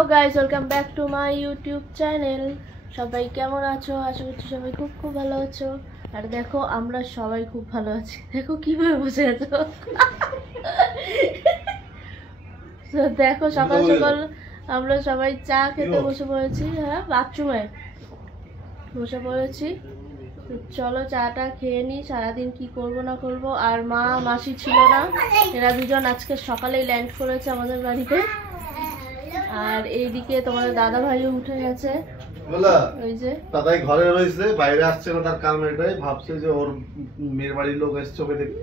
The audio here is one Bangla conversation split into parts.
Hello guys, welcome back to my YouTube channel. সবাই কেমন আছো? আশা করছি সবাই খুব খুব ভালো আছো। আর দেখো আমরা সবাই খুব ভালো আছি। দেখো কিভাবে বসে আছো। তো দেখো সকাল সকাল আমরা সবাই চা খেতে বসে পড়েছি। হ্যাঁ, বাথরুমে বসে পড়েছি। চলো চাটা খেয়ে নিই। সারাদিন কি করব না করব। আর মা মাসি ছিল না, এরা দুজন আজকে সকালেই ল্যান্ড করেছে আমাদের বাড়িতে। আর এইদিকে তোমাদের দাদা ভাইও উঠে গেছে। ওই যে দাদাই ঘরে রয়েছে, বাইরে আসছে না। তার কারণ এটাই ভাবছে যে ওর মেয়ের বাড়ির লোক এসে চোখে দেখতে।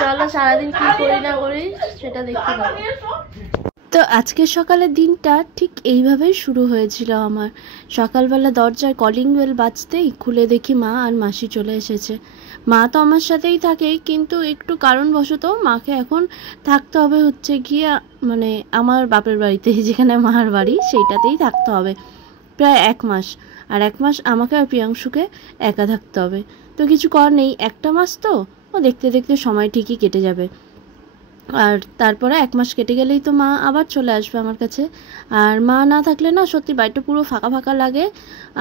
চলো সারাদিন কি করি না করি সেটা দেখতে পাবো। তো আজকের সকালের দিনটা ঠিক এইভাবেই শুরু হয়েছিল আমার। সকালবেলা দরজার কলিং বেল বাজতেই খুলে দেখি মা আর মাসি চলে এসেছে। মা তো আমার সাথেই থাকে, কিন্তু একটু কারণবশত মাকে এখন থাকতে হবে হচ্ছে গিয়ে মানে আমার বাপের বাড়িতে, যেখানে মার বাড়ি সেইটাতেই থাকতে হবে প্রায় 1 মাস। আর 1 মাস আমাকে আর প্রিয়াংশুকে একা থাকতে হবে। তো কিছু করার নেই, 1 মাস তো ও দেখতে দেখতে সময় ঠিকই কেটে যাবে। আর তারপরে 1 মাস কেটে গেলেই তো মা আবার চলে আসবে আমার কাছে। আর মা না থাকলে না সত্যি বাড়িটা পুরো ফাঁকা ফাঁকা লাগে,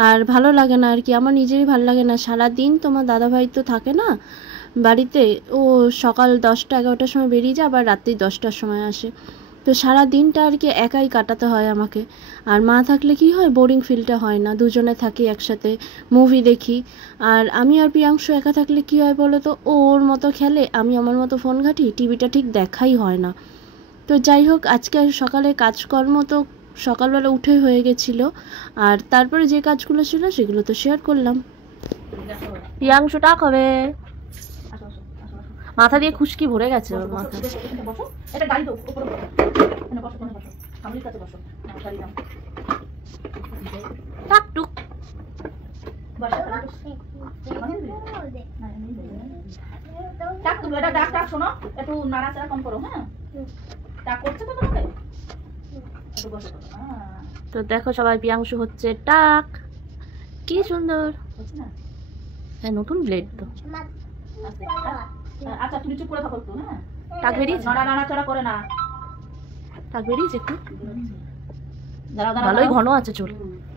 আর ভালো লাগে না আর কি। আমার নিজেরই ভালো লাগে না। সারাদিন তোমার দাদাভাই তো থাকে না বাড়িতে, ও সকাল 10টা-11টার সময় বেরিয়ে যায়, আবার রাত্রি 10টার সময় আসে। তো সারা দিনটা আর কি একাই কাটাতে হয় আমাকে। আর মা থাকলে কি হয়, বোরিং ফিলটা হয় না, দুজনে থাকি একসাথে, মুভি দেখি। আর আমি আর প্রিয়াংশু একা থাকলে কি হয় বলো তো, ওর মতো খেলে, আমি আমার মতো ফোন ঘাঁটি, টিভিটা ঠিক দেখাই হয় না। তো যাই হোক, আজকে সকালে কাজকর্ম তো সকালবেলা উঠে হয়ে গেছিলো। আর তারপরে যে কাজগুলো ছিল সেগুলো তো শেয়ার করলাম। প্রিয়াংশুটা কবে মাথা দিয়ে খুশকি ভরে গেছে ওর মাথা। এটা গাড়ি তো উপরে বসো, এখানে বসো, এখানে বসো, সামনের কাছে বসো, গাড়ি দাও টাকটুক বসো না টাক। তুমি এটা ডাক ডাক শোনো, একটু নাড়াচাড়া কম করো। হ্যাঁ, ডাক করছে তো তোমাকে, একটু বসো। তো দেখো সবাই, প্রিয়াংশু হচ্ছে টাক, কি সুন্দর। হ্যাঁ, নতুন ব্লেড তো। আচ্ছা তুমি চুপ করে থাকো একটু। হ্যাঁ, টাক বেরিয়েছে, নাড়াচাড়া করে না। টাক বেরিয়েছে একটু, দাঁড়াও দাঁড়াও, ভালোই ঘন আছে চুল।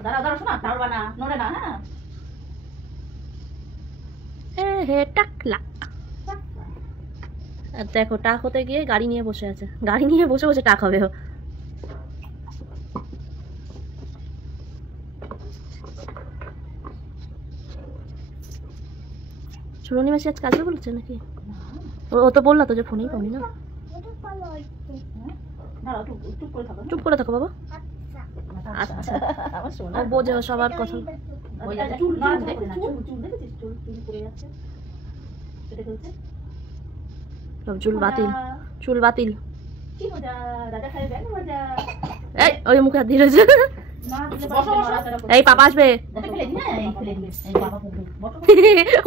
দাঁড়াও দাঁড়াও, শোনা টাড়বা না, নড়ে না। হ্যাঁ হে টাকলা। আর দেখো টাক হতে গিয়ে গাড়ি নিয়ে বসে আছে, গাড়ি নিয়ে বসে বসে টাক হবে ও। সুরনি মাসি আজ কাজে বলছে নাকি? ও তো বললা তো যে ফোনেই পাবনি না। চুপ করে থাকো বাবা। আচ্ছা, ও বোঝে সবার কথা। সব চুল বাতিল, চুল বাতিল। এই ওই মুখে হাত দিয়ে রয়েছে। এই পাপা আসবে।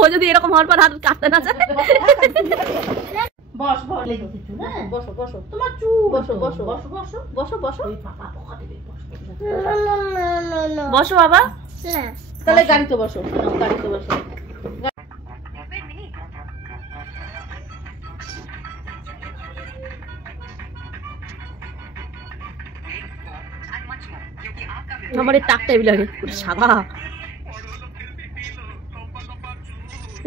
ও যদি এরকম হওয়ার পর হাত কাটতে না চায়। বসো বাবা। তাহলে গাড়িতে বসো, গাড়িতে বসো। আমার এই টাকটা এগুলো লাগে সাদা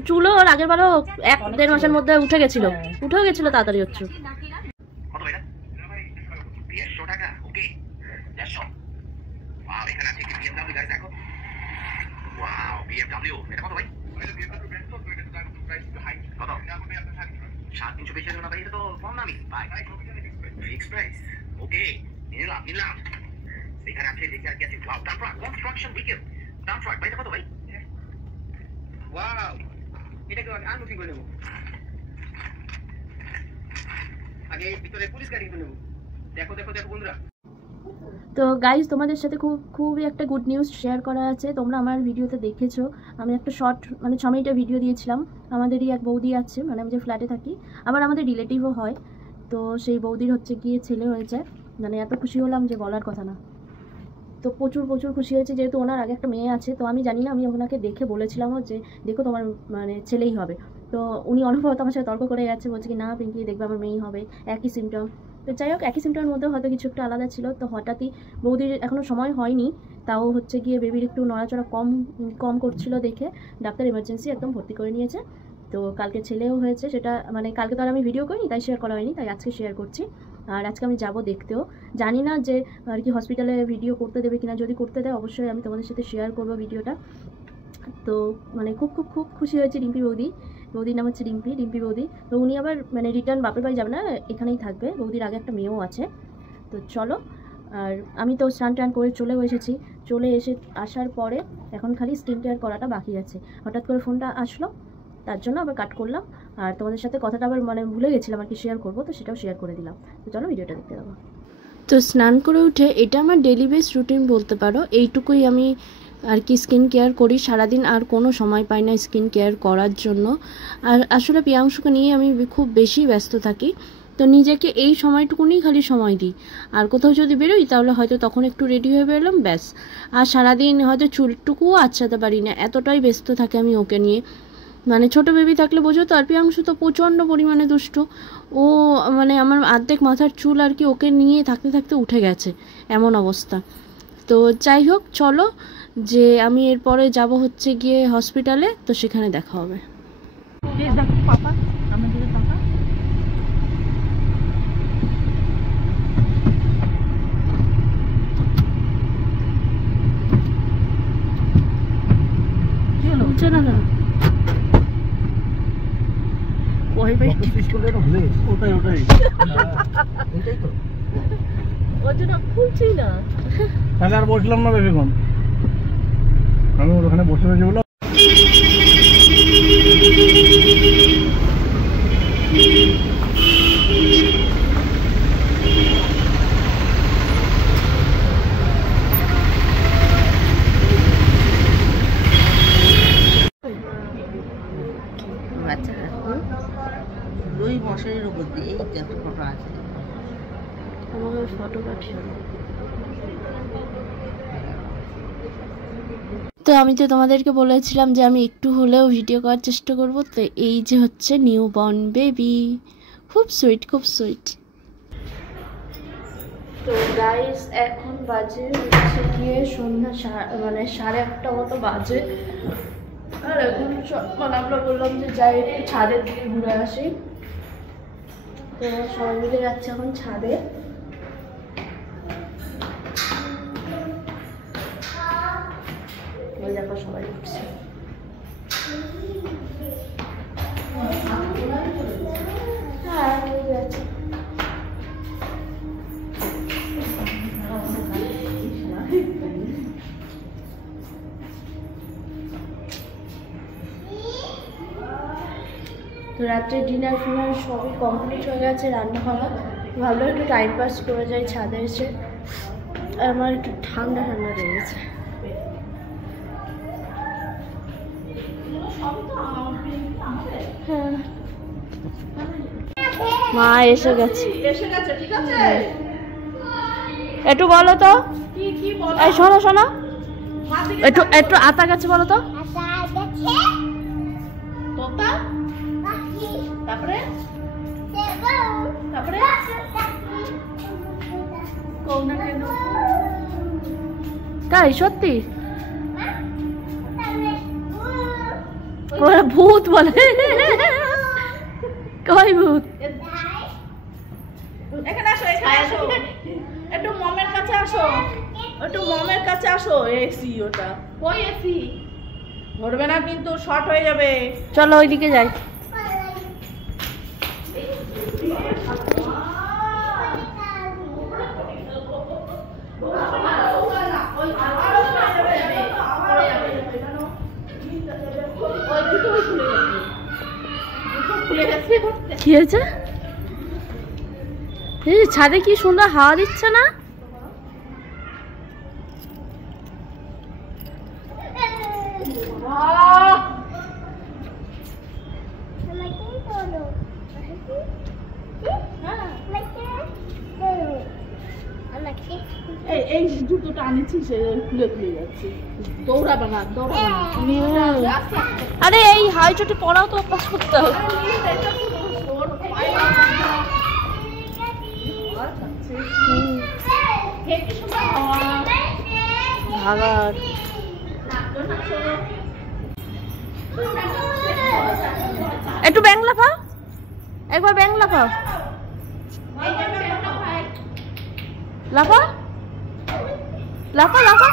চুলও। ওর আগের বারও 1-1.5 মাসের মধ্যে উঠে গেছিল তাড়াতাড়ি হচ্ছে। এখানে আছে দেখে আর কি আছে। Wow, dump truck construction vehicle, dump truck ভাই, কত ভাই? ওয়াও, এটাকে আনবুকিং করে নেব। আগে ভিতরে পুলিশ গাড়ি নেব। দেখো দেখো দেখো বন্ধুরা। তো গাইজ, তোমাদের সাথে খুবই একটা গুড নিউজ শেয়ার করা আছে। তোমরা আমার ভিডিওতে দেখেছো, আমি একটা শর্ট মানে 6 মিনিটের ভিডিও দিয়েছিলাম। আমাদেরই এক বৌদি আছে, মানে আমি যে ফ্ল্যাটে থাকি, আবার আমাদের রিলেটিভও হয়। তো সেই বৌদির হচ্ছে গিয়ে ছেলে হয়ে যায়। মানে এত খুশি হলাম যে বলার কথা না। তো প্রচুর প্রচুর খুশি হয়েছে, যেহেতু ওনার আগে একটা মেয়ে আছে। তো আমি জানি না, আমি ওনাকে দেখে বলেছিলামও যে দেখো তোমার মানে ছেলেই হবে। তো উনি অনবরত আমার সাথে তর্ক করে যাচ্ছে, বলছে কি না পিঙ্কি দেখবে আমার মেয়েই হবে, একই সিমটম। তো যাই হোক, একই সিমটমের মধ্যেও হয়তো কিছু একটু আলাদা ছিল। তো হঠাৎই বৌদির এখনও সময় হয়নি, তাও হচ্ছে গিয়ে বেবির একটু নড়াচড়া কম করছিল দেখে ডাক্তার এমার্জেন্সি একদম ভর্তি করে নিয়েছে। তো কালকে ছেলেও হয়েছে, সেটা মানে কালকে তো আর আমি ভিডিও করিনি তাই শেয়ার করা হয়নি, তাই আজকে শেয়ার করছি। আর আজকে আমি যাব দেখতেও, জানি না যে আর কি হসপিটালে ভিডিও করতে দেবে কিনা, যদি করতে দেয় অবশ্যই আমি তোমাদের সাথে শেয়ার করবো ভিডিওটা। তো মানে খুব খুব খুব খুশি হয়েছে বৌদির নাম হচ্ছে রিম্পি বৌদি। তো উনি আবার মানে রিটার্ন বাপের বাড়ি যাবে না, এখানেই থাকবে। বৌদির আগে একটা মেয়েও আছে। তো চলো, আর আমি তো স্নান টান করে চলে আসার পরে এখন খালি স্কিন কেয়ার করাটা বাকি আছে। হঠাৎ করে ফোনটা আসলো, তার জন্য আবার কাট করলাম। আর তোমাদের সাথে কথাটা আবার মানে ভুলে গেছিলাম আর কি শেয়ার করবো, তো সেটাও শেয়ার করে দিলাম। তো চলো ভিডিওটা দেখতে দেবো। তো স্নান করে উঠে এটা আমার ডেলি বেস রুটিন বলতে পারো, এইটুকুই আমি আর কি স্কিন কেয়ার করি সারাদিন, আর কোনো সময় পাই না স্কিন কেয়ার করার জন্য। আর আসলে প্রিয়াংশুকে নিয়ে আমি খুব বেশি ব্যস্ত থাকি, তো নিজেকে এই সময়টুকুনি খালি সময় দিই। আর কোথাও যদি বেরোই তাহলে হয়তো তখন একটু রেডি হয়ে বেরোলাম, ব্যাস। আর সারাদিন হয়তো চুলটুকুও আচ্ছাতে পারি না, এতটাই ব্যস্ত থাকে আমি ওকে নিয়ে। মানে ছোটো বেবি থাকলে বোঝো তো, আর প্রিয়াংশু তো প্রচণ্ড পরিমাণে দুষ্ট। ও মানে আমার অর্ধেক মাথার চুল আর কি ওকে নিয়ে থাকতে থাকতে উঠে গেছে, এমন অবস্থা। তো যাই হোক, চলো যে আমি এরপরে যাব হচ্ছে গিয়ে হসপিটালে, তো সেখানে দেখা হবে। তাহলে আর বসলাম না বেশিক্ষণ, আমি ওখানে বসে রয়েছি বলে। ওই মশারির উপর দিয়ে এই যত ফটো আছে আমাকে ফটো পাঠিয়ে। তো আমি তো তোমাদেরকে বলেছিলাম যে আমি একটু হলেও ভিডিও করার চেষ্টা করব। তো এই যে হচ্ছে নিউ বর্ন বেবি, খুব সুইট খুব সুইট। তো গাইস এখন বাজে হচ্ছে গিয়ে সন্ধ্যা মানে 1:30 মতো বাজে। আর এখন মানে আমরা বললাম যে যাই একটু ছাদের দিকে ঘুরে আসি। তো সবাই মিলে যাচ্ছে এখন ছাদে। দেখো সবাই উঠছে। হ্যাঁ হয়ে গেছে। তো রাত্রে ডিনার ফিনার সবই কমপ্লিট হয়ে গেছে, রান্না করা। ভাবলাম একটু টাইম পাস করে যাই ছাদে এসে। আমার একটু ঠান্ডা লেগেছে। হ্যাঁ মা এসে গেছে, ঠিক আছে। একটু বলো তো, কি বলো? এই শোনো একটু আতা গেছে বলো তো। তোতা, তারপরে তাই সত্যি ভূত বলে, কই ভূত? এখানে আসো, একটু মমের কাছে আসো। এসি ওটা কই এসি ধরবে না কিন্তু, শর্ট হয়ে যাবে। চলো ওইদিকে যাই। কি হয়েছে? ছাদে কি সুন্দর হাওয়া দিচ্ছে না? এই জুতোটা আনেছি সে খুলে খুলে যাচ্ছে। দৌড়াবে না, দৌড়াবে না। আস্তে আস্তে। আরে এই হাই চটি পরাও তো অভ্যাস করতে হবে। ভাগার একটু ব্যাং লাফাও, একবার ব্যাং লাফাও, লাফা লাফা লাফা।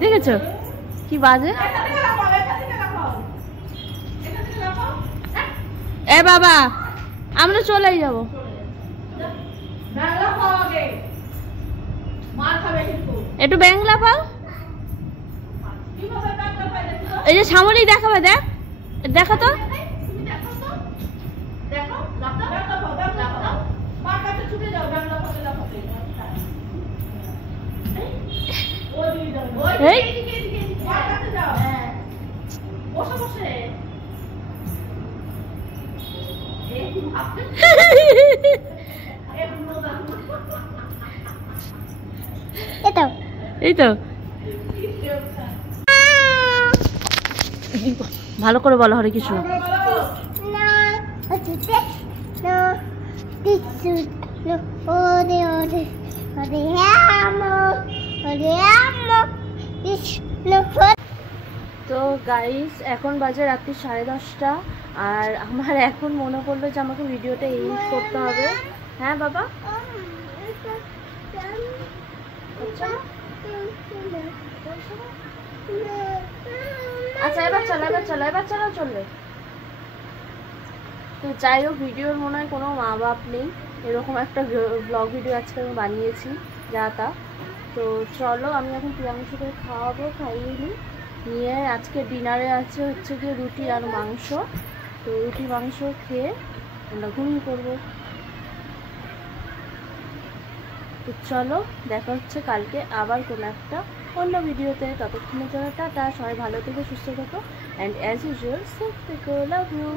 দেখেছো কি বাজে? এ বাবা আমরা চলেই যাব। একটু ব্যাং লাফাও। এই যে সামনেই দেখাবে, দেখ দেখো তো। এই এই তো ভালো করে বলো হরে কৃষ্ণ। তো গাইস এখন বাজে রাত্রি 10:30 আর আমার এখন মনে পড়লো যে আমাকে ভিডিওটা এডিট করতে হবে। হ্যাঁ বাবা আচ্ছা এবার চলো চলবে। তো যাই হোক ভিডিওর মনে হয় কোনো মা বাপ নেই, এরকম একটা ব্লগ ভিডিও আজকে আমি বানিয়েছি যা তা। তো চলো আমি এখন প্রিয়াংশুকে খাওয়াবো, খাইয়ে নিয়ে আজকে ডিনারে আছে হচ্ছে গিয়ে রুটি আর মাংস। তো রুটি মাংস খেয়ে আমরা ঘুমিয়ে পড়বো। তো চলো দেখা হচ্ছে কালকে আবার কোনো একটা অন্য ভিডিওতে। ততক্ষণের জন্য টাটা, সবাই ভালো থেকো, সুস্থ থেকো, অ্যান্ড অ্যাজ ইউজুয়াল সেফ থেকো, লাভ ইউ।